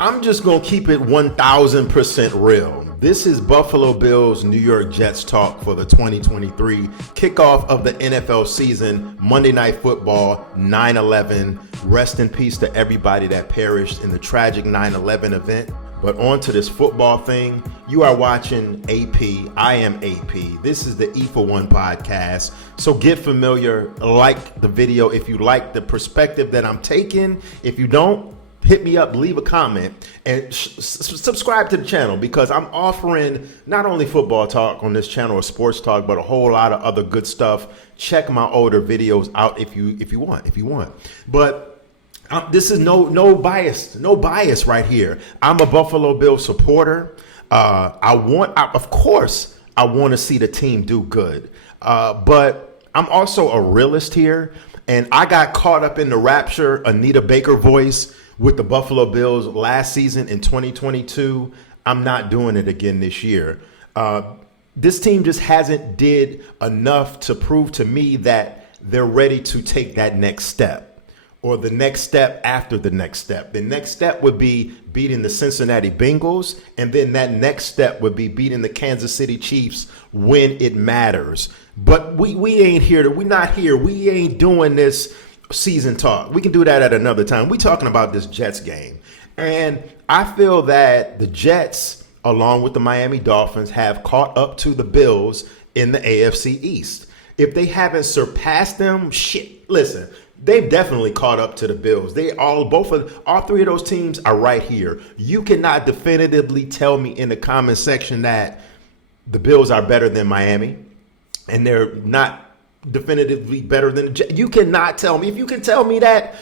I'm just going to keep it 1,000% real. This is Buffalo Bills New York Jets talk for the 2023 kickoff of the NFL season, Monday Night Football, 9/11. Rest in peace to everybody that perished in the tragic 9/11 event. But on to this football thing. You are watching AP. I am AP. This is the E for One podcast. So get familiar, like the video if you like the perspective that I'm taking. If you don't, hit me up, leave a comment, and subscribe to the channel because I'm offering not only football talk on this channel or sports talk, but a whole lot of other good stuff. Check my older videos out if you want. But this is no bias right here. I'm a Buffalo Bills supporter. Of course, I want to see the team do good. But I'm also a realist here, and I got caught up in the Rapture Anita Baker voice with the Buffalo Bills last season in 2022. I'm not doing it again this year. This team just hasn't did enough to prove to me that they're ready to take that next step. Or the next step after the next step. The next step would be beating the Cincinnati Bengals, and then that next step would be beating the Kansas City Chiefs when it matters. But we ain't here. We're not here. We ain't doing this season talk. We can do that at another time. We're talking about this Jets game. And I feel that the Jets, along with the Miami Dolphins, have caught up to the Bills in the AFC East. If they haven't surpassed them, listen. They've definitely caught up to the Bills. All three of those teams are right here. You cannot definitively tell me in the comment section that the Bills are better than Miami, and they're not definitively better than the Jets. You cannot tell me. If you can tell me that,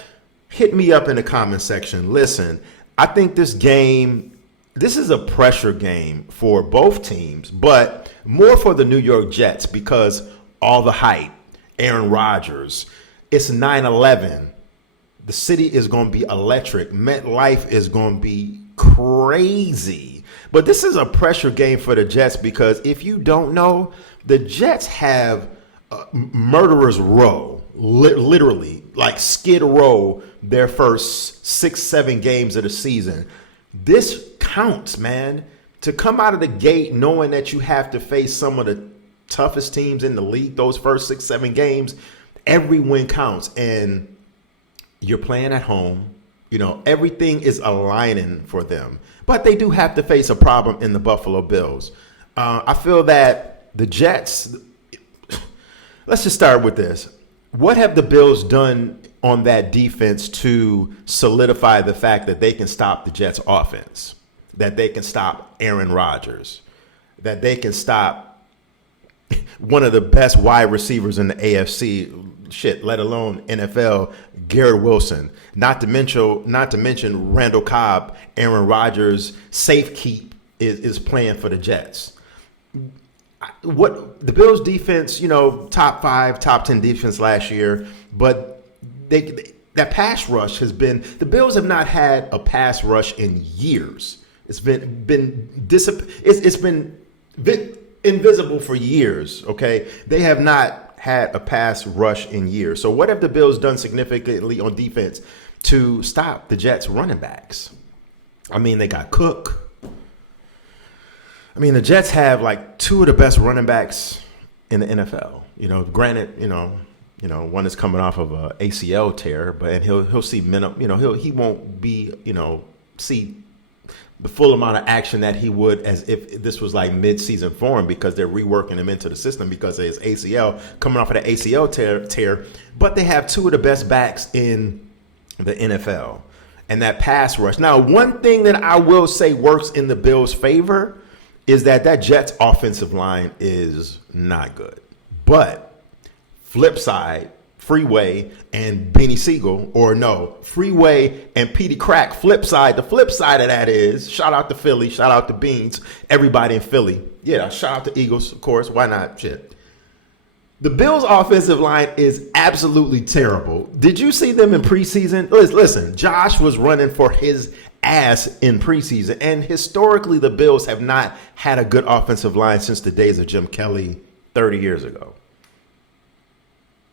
hit me up in the comment section. Listen, I think this is a pressure game for both teams, but more for the New York Jets because all the hype, Aaron Rodgers. It's 9/11. The city is going to be electric. MetLife is going to be crazy. But this is a pressure game for the Jets because if you don't know, the Jets have murderers row, literally like Skid Row, their first 6-7 games of the season. This counts, man. To come out of the gate knowing that you have to face some of the toughest teams in the league, those first 6-7 games, every win counts, and you're playing at home. You know, everything is aligning for them. But they do have to face a problem in the Buffalo Bills. I feel that the Jets, let's just start with this. What have the Bills done on that defense to solidify the fact that they can stop the Jets' offense, that they can stop Aaron Rodgers, that they can stop one of the best wide receivers in the AFC, let alone NFL, Garrett Wilson. Not to mention Randall Cobb, Aaron Rodgers, safe keep is playing for the Jets. What the Bills defense, top 5, top 10 defense last year, but that pass rush has been, the Bills have not had a pass rush in years. It's been invisible for years, okay? They have not had a pass rush in years. So what have the Bills done significantly on defense to stop the Jets running backs? I mean, they got Cook. I mean, the Jets have like two of the best running backs in the NFL. Granted, one is coming off of a ACL tear, and he'll see he won't be, see the full amount of action that he would as if this was like mid-season for him because they're reworking him into the system because of his ACL, coming off of the ACL tear. But they have two of the best backs in the NFL. And that pass rush. Now, one thing that I will say works in the Bills' favor is that Jets offensive line is not good. But flip side, Freeway and Beanie Siegel, Freeway and Petey Crack. Flip side. The flip side of that is, shout out to Philly, shout out to Beans, everybody in Philly. Yeah, shout out to Eagles, of course. Why not? Shit. The Bills' offensive line is absolutely terrible. Did you see them in preseason? Listen, Josh was running for his ass in preseason, and historically, the Bills have not had a good offensive line since the days of Jim Kelly 30 years ago.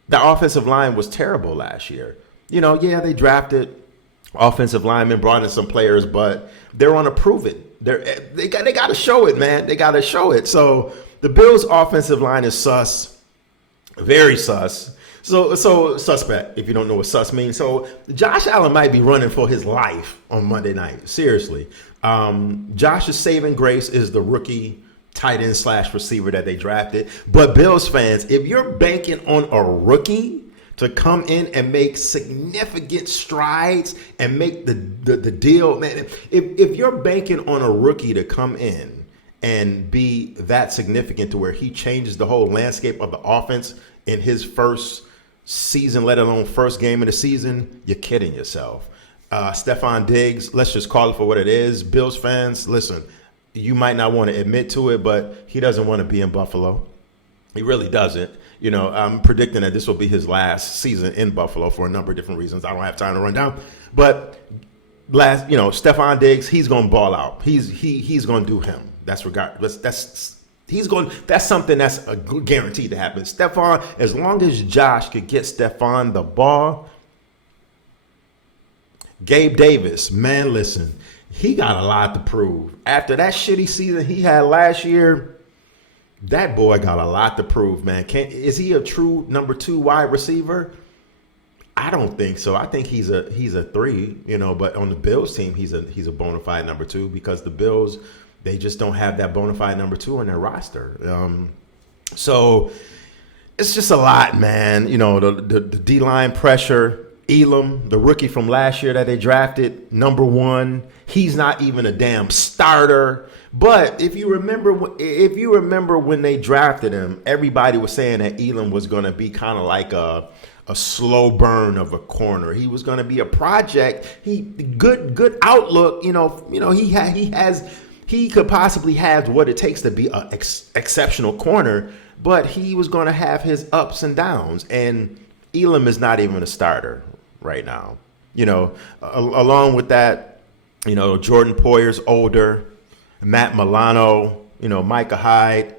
The offensive line was terrible last year. They drafted Offensive linemen brought in some players, but they're on a prove it. They got to show it, man. They got to show it. So the Bills' offensive line is sus, very sus. So suspect, if you don't know what sus means. So Josh Allen might be running for his life on Monday night. Seriously. Josh's saving grace is the rookie tight end / receiver that they drafted. But Bills fans, if you're banking on a rookie to come in and make significant strides and make the deal, man, if you're banking on a rookie to come in and be that significant to where he changes the whole landscape of the offense in his first season, let alone first game of the season, you're kidding yourself. Stephon Diggs, let's just call it for what it is. Bills fans, listen, you might not want to admit to it, but he doesn't want to be in Buffalo. He really doesn't. You know, I'm predicting that this will be his last season in Buffalo for a number of different reasons. I don't have time to run down. But Stephon Diggs, he's going to ball out. He's going to do him. That's something that's a guaranteed to happen. Stephon, as long as Josh could get Stephon the ball. Gabe Davis, man, listen, he got a lot to prove. After that shitty season he had last year, that boy got a lot to prove, man. Is he a true number 2 wide receiver? I don't think so. I think he's a 3, but on the Bills team, he's a bona fide number 2 because the Bills, they just don't have that bona fide number 2 on their roster. So it's just a lot, man. The D-line pressure. Elam, the rookie from last year that they drafted, number 1, he's not even a damn starter. But if you remember when they drafted him, everybody was saying that Elam was going to be kind of like a slow burn of a corner. He was going to be a project. Good outlook. He could possibly have what it takes to be an exceptional corner, but he was going to have his ups and downs. And Elam is not even a starter right now. Along with that, Jordan Poyer's older, Matt Milano, Micah Hyde,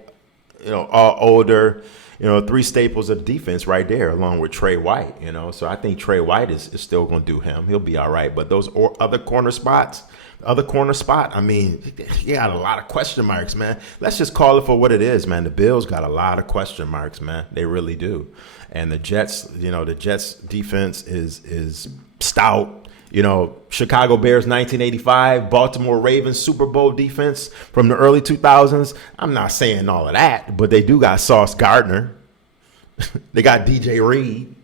all older, 3 staples of defense right there, along with Trey White, So I think Trey White is still going to do him. He'll be all right. But those other corner spot, I mean, he got a lot of question marks, man. Let's just call it for what it is, man. The Bills got a lot of question marks, man. They really do. And the Jets, the Jets defense is stout. Chicago Bears 1985, Baltimore Ravens Super Bowl defense from the early 2000s. I'm not saying all of that, but they do got Sauce Gardner. They got DJ Reed.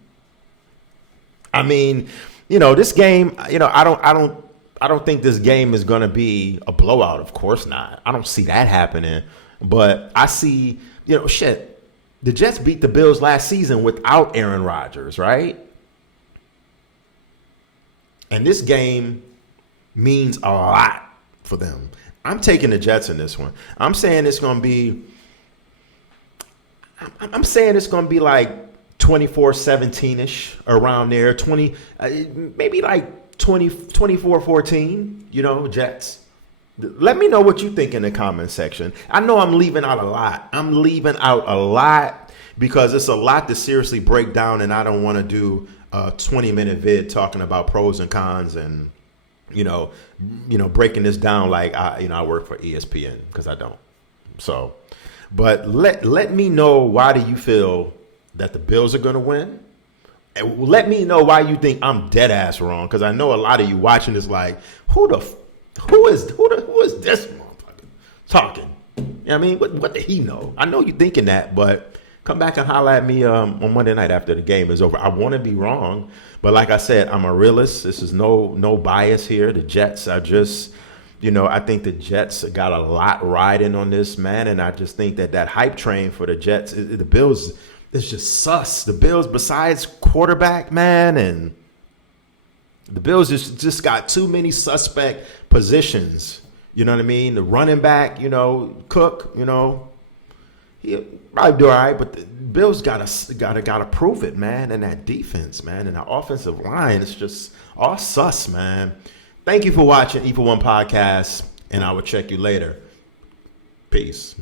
I mean, this game, I don't think this game is going to be a blowout. Of course not. I don't see that happening. But I see, the Jets beat the Bills last season without Aaron Rodgers, right? And this game means a lot for them. I'm taking the Jets in this one. I'm saying it's going to be like 24-17-ish around there, 20, maybe like 24-14, Jets. Let me know what you think in the comment section. I know I'm leaving out a lot. Because it's a lot to seriously break down, and I don't want to do a 20-minute vid talking about pros and cons and, breaking this down like I work for ESPN, because I don't. So, but let me know, why do you feel that the Bills are going to win? And let me know why you think I'm dead ass wrong, because I know a lot of you watching this like, who is this motherfucker talking? I mean, what did he know? I know you're thinking that, but come back and holler at me on Monday night after the game is over. I want to be wrong, but like I said, I'm a realist. This is no bias here. The Jets are just, I think the Jets got a lot riding on this, man, and I just think that hype train for the Jets, the Bills, is just sus. The Bills, besides quarterback, man, and the Bills just got too many suspect positions. You know what I mean? The running back, Cook, he probably do all right, but the Bills gotta prove it, man. And that defense, man, and the offensive line, it's just all sus, man. Thank you for watching E for One Podcast, and I will check you later. Peace.